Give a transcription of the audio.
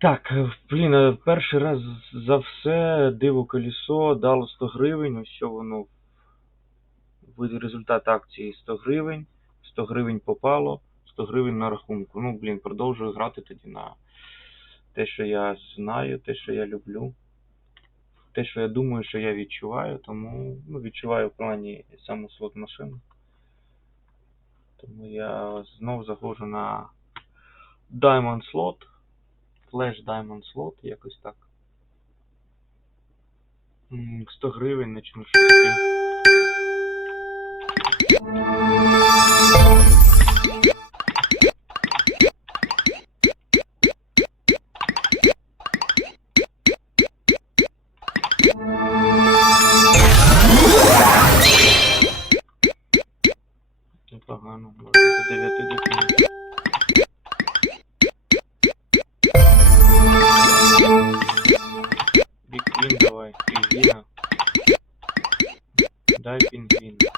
Так, е, блін, е, перший раз за все диво колесо дало 100 гривень, ось що воно в результат акції 100 гривень, 100 гривень попало, 100 гривень на рахунку. Ну, блін, продовжую грати тоді на те, що я знаю, те, що я люблю, те, що я думаю, що я відчуваю, тому ну, відчуваю в плані саму слот машину. Тому я знов заходжу на Diamond Slot. Flash Diamond Slot, якось так. 100 гривень на чому Непогано, може до 9 до 10. Dive in Vina.